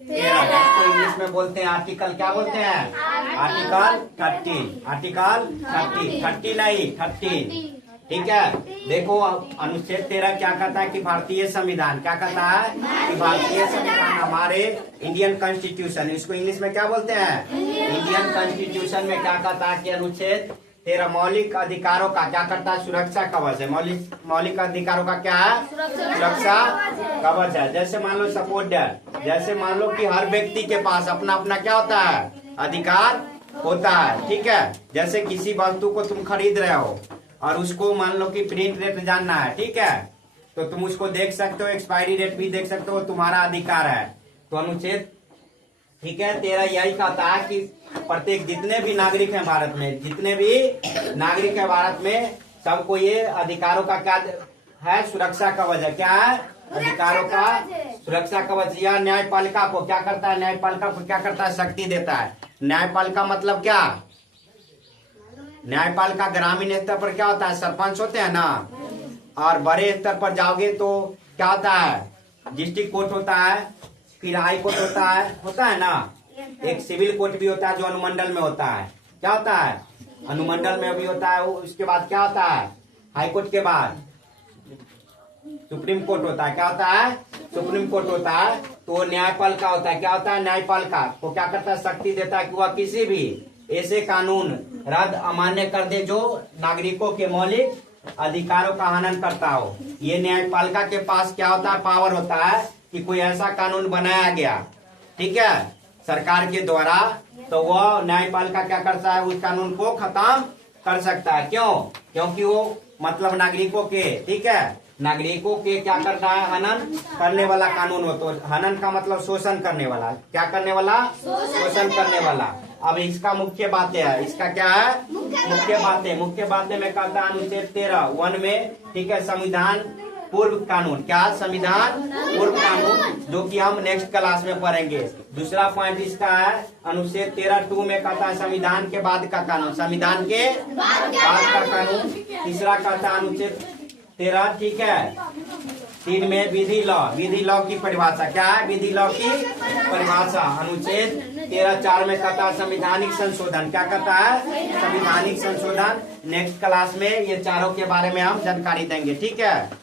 13, जिसको इंग्लिश में बोलते हैं आर्टिकल, क्या बोलते हैं? आर्टिकल 30, आर्टिकल 30, 30 नहीं 30, ठीक है। देखो अनुच्छेद 13 क्या कहता है कि भारतीय संविधान, क्या कहता है कि भारतीय संविधान हमारे इंडियन कॉन्स्टिट्यूशन, इसको इंग्लिश में क्या बोलते हैं? इंडियन कॉन्स्टिट्यूशन में क्या कहता है कि अनुच्छेद 13 मौलिक अधिकारों का क्या करता है? सुरक्षा कवच है। मौलिक अधिकारों का क्या है? सुरक्षा कवच है। जैसे मान लो सपोर्ट दैट, जैसे मान लो कि हर व्यक्ति के पास अपना अपना क्या होता है? अधिकार होता है, ठीक है। जैसे किसी वस्तु को तुम खरीद रहे हो और उसको मान लो कि प्रिंट रेट जानना है, ठीक है, तो तुम उसको देख सकते हो, एक्सपायरी रेट भी देख सकते हो, तुम्हारा अधिकार है। तो अनुच्छेद, ठीक है, 13 यही कहता है कि प्रत्येक जितने भी नागरिक हैं भारत में, जितने भी नागरिक है भारत में, सबको ये अधिकारों का क्या है? सुरक्षा कवच है। क्या है? अधिकारों का सुरक्षा कवच। या न्यायपालिका को क्या करता है? न्यायपालिका को क्या करता है? शक्ति देता है। न्यायपालिका मतलब क्या? न्यायपालिका ग्रामीण स्तर पर क्या होता है? सरपंच होते हैं ना, और बड़े स्तर पर जाओगे तो क्या होता है? डिस्ट्रिक्ट कोर्ट होता है, फिर हाई कोर्ट होता है ना, एक सिविल कोर्ट भी होता है जो अनुमंडल में होता है। क्या होता है? अनुमंडल में भी होता है। उसके बाद क्या होता है? हाई कोर्ट के बाद सुप्रीम कोर्ट होता है। क्या होता है? सुप्रीम कोर्ट होता है। तो न्यायपालिका होता है। क्या होता है? न्यायपालिका को क्या करता है? शक्ति देता है कि वह किसी भी ऐसे कानून रद्द अमान्य कर दे जो नागरिकों के मौलिक अधिकारों का हनन करता हो। ये न्यायपालिका के पास क्या होता है? पावर होता है कि कोई ऐसा कानून बनाया गया, ठीक है, सरकार के द्वारा, तो वह न्यायपालिका क्या करता है? उस कानून को खत्म कर सकता है। क्यों? क्योंकि वो मतलब नागरिकों के, ठीक है, नागरिकों के क्या करता है? हनन करने वाला कानून हो। तो हनन का मतलब शोषण करने वाला। क्या करने वाला? शोषण करने वाला। अब इसका मुख्य बातें है, इसका क्या है? मुख्य बातें में कहता है अनुच्छेद 13 1 में, ठीक है, संविधान पूर्व कानून। क्या? संविधान पूर्व कानून, जो कि हम नेक्स्ट क्लास में पढ़ेंगे। दूसरा पॉइंट इसका है अनुच्छेद 13 2 में कहता है संविधान के बाद का कानून, संविधान के बाद का कानून। तीसरा कहता है अनुच्छेद 13, ठीक है, 3 में विधि लॉ की परिभाषा। क्या है? विधि लॉ की परिभाषा। अनुच्छेद 13 4 में कहता है संवैधानिक संशोधन। क्या कहता है? संवैधानिक संशोधन। नेक्स्ट क्लास में ये चारों के बारे में हम जानकारी देंगे, ठीक है।